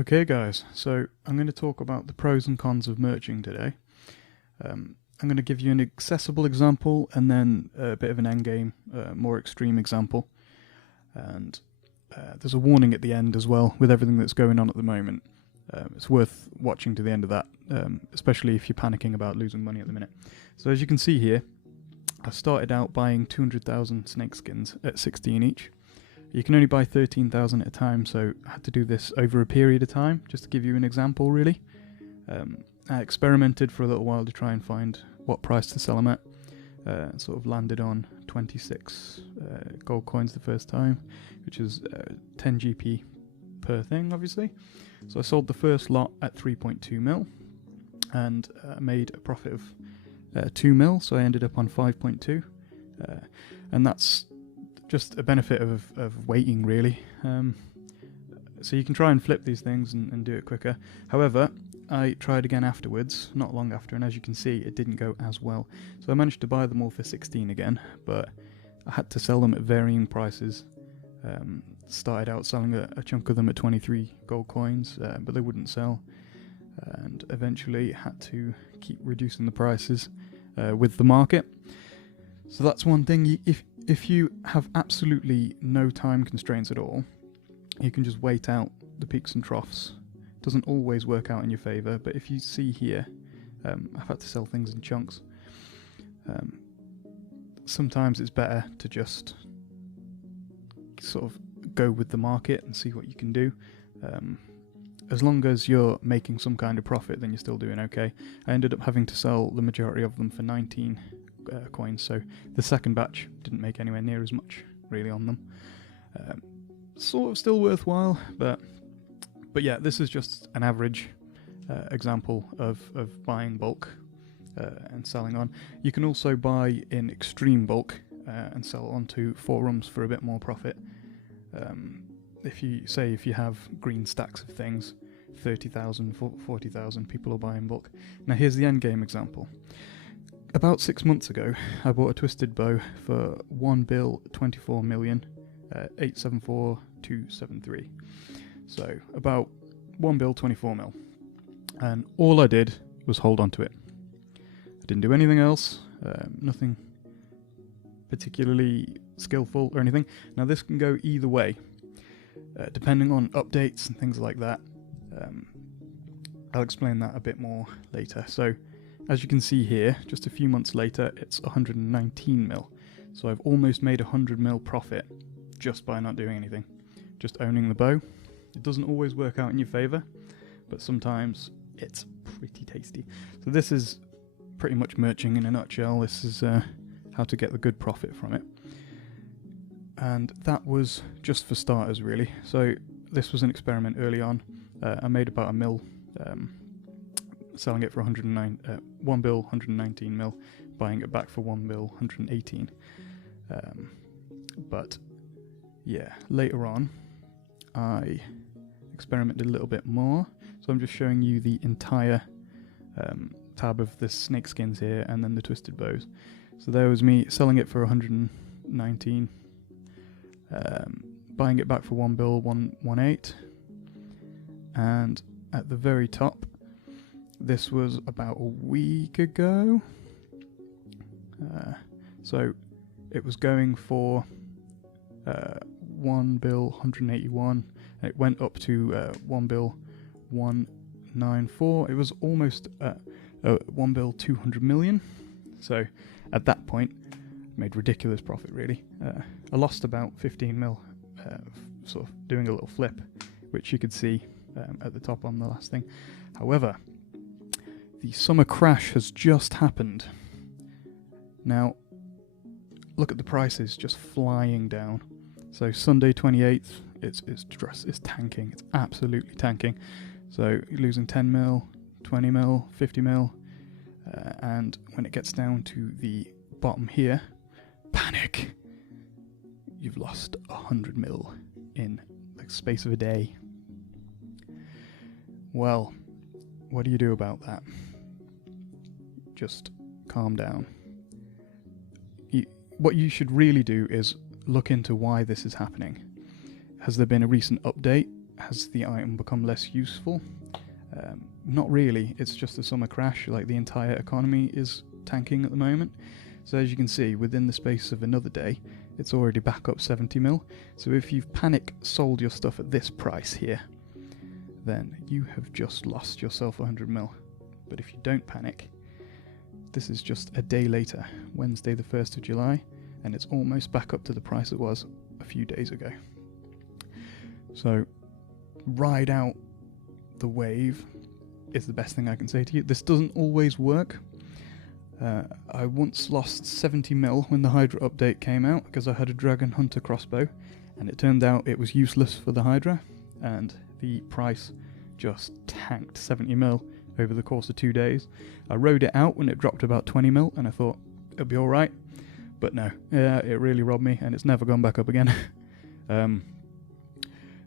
Okay guys, so I'm going to talk about the pros and cons of merching today. I'm going to give you an accessible example and then a bit of an endgame, more extreme example. And there's a warning at the end as well with everything that's going on at the moment. It's worth watching to the end of that, especially if you're panicking about losing money at the minute. So as you can see here, I started out buying 200,000 snake skins at 16 each. You can only buy 13,000 at a time, so I had to do this over a period of time, just to give you an example really. I experimented for a little while to try and find what price to sell them at. Sort of landed on 26 gold coins the first time, which is 10 GP per thing obviously. So I sold the first lot at 3.2 mil and made a profit of 2 mil, so I ended up on 5.2, and that's just a benefit of waiting really. So you can try and flip these things and do it quicker. However, I tried again afterwards, not long after, and as you can see it didn't go as well. So I managed to buy them all for 16 again, but I had to sell them at varying prices. Started out selling a chunk of them at 23 gold coins, but they wouldn't sell, and eventually had to keep reducing the prices with the market. So that's one thing. If you have absolutely no time constraints at all, you can just wait out the peaks and troughs. It doesn't always work out in your favour, but if you see here, I've had to sell things in chunks. Sometimes it's better to just sort of go with the market and see what you can do. As long as you're making some kind of profit, then you're still doing okay. I ended up having to sell the majority of them for 19 coins, so the second batch didn't make anywhere near as much really on them. Sort of still worthwhile, but yeah, this is just an average example of buying bulk and selling on. You can also buy in extreme bulk and sell onto forums for a bit more profit. If you have green stacks of things, 30,000, 40,000 people are buying bulk. Now here's the end game example. About 6 months ago, I bought a twisted bow for 1 bill 24 million, 874,273. So about 1 bill 24 mil. And all I did was hold on to it. I didn't do anything else, nothing particularly skillful or anything. Now this can go either way, depending on updates and things like that. I'll explain that a bit more later. So as you can see here, just a few months later, it's 119 mil. So I've almost made 100 mil profit just by not doing anything, just owning the bow. It doesn't always work out in your favour, but sometimes it's pretty tasty. So this is pretty much merching in a nutshell. This is how to get the good profit from it. And that was just for starters really. So this was an experiment early on. I made about a mil, selling it for 1 bill 119 mil, buying it back for 1 bill 118. But yeah, later on I experimented a little bit more. So I'm just showing you the entire tab of the snake skins here and then the twisted bows. So there was me selling it for 119, buying it back for 1 bill 118, and at the very top, this was about a week ago, so it was going for 1 bill 181, and it went up to 1 bill 194. It was almost 1 bill 200 million. So at that point, made ridiculous profit really. I lost about 15 mil, sort of doing a little flip, which you could see at the top on the last thing. However, the summer crash has just happened. Now, look at the prices just flying down. So Sunday 28th, it's tanking. It's absolutely tanking. So you're losing 10 mil, 20 mil, 50 mil, and when it gets down to the bottom here, panic. You've lost 100 mil in the space of a day. Well, what do you do about that? Just calm down. What you should really do is look into why this is happening. Has there been a recent update? has the item become less useful? Not really, it's just a summer crash. Like, the entire economy is tanking at the moment. So as you can see, within the space of another day, it's already back up 70 mil. So if you've panic sold your stuff at this price here, then you have just lost yourself 100 mil. But if you don't panic, this is just a day later, Wednesday the 1st of July, and it's almost back up to the price it was a few days ago. So ride out the wave is the best thing I can say to you. This doesn't always work. I once lost 70 mil when the Hydra update came out because I had a Dragon Hunter crossbow, and it turned out it was useless for the Hydra, and the price just tanked 70 mil over the course of 2 days. I rode it out when it dropped about 20 mil, and I thought it'll be alright, but no, it really robbed me, and it's never gone back up again.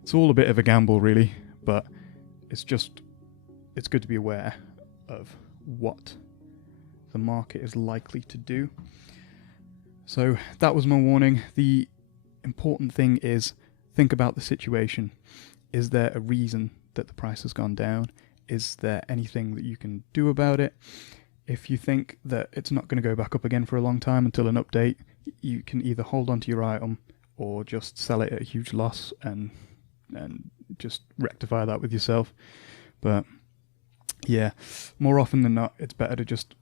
It's all a bit of a gamble really, but it's good to be aware of what the market is likely to do. So that was my warning. The important thing is, think about the situation. Is there a reason that the price has gone down? Is there anything that you can do about it? If you think that it's not going to go back up again for a long time until an update, you can either hold on to your item or just sell it at a huge loss and just rectify that with yourself. But yeah, more often than not, it's better to just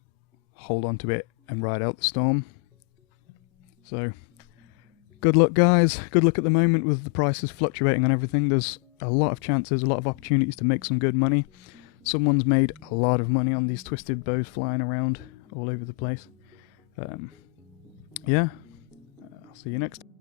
hold on to it and ride out the storm. So good luck, guys. Good luck at the moment with the prices fluctuating on everything. There's a lot of chances, a lot of opportunities to make some good money. Someone's made a lot of money on these twisted bows flying around all over the place. Yeah, I'll see you next time.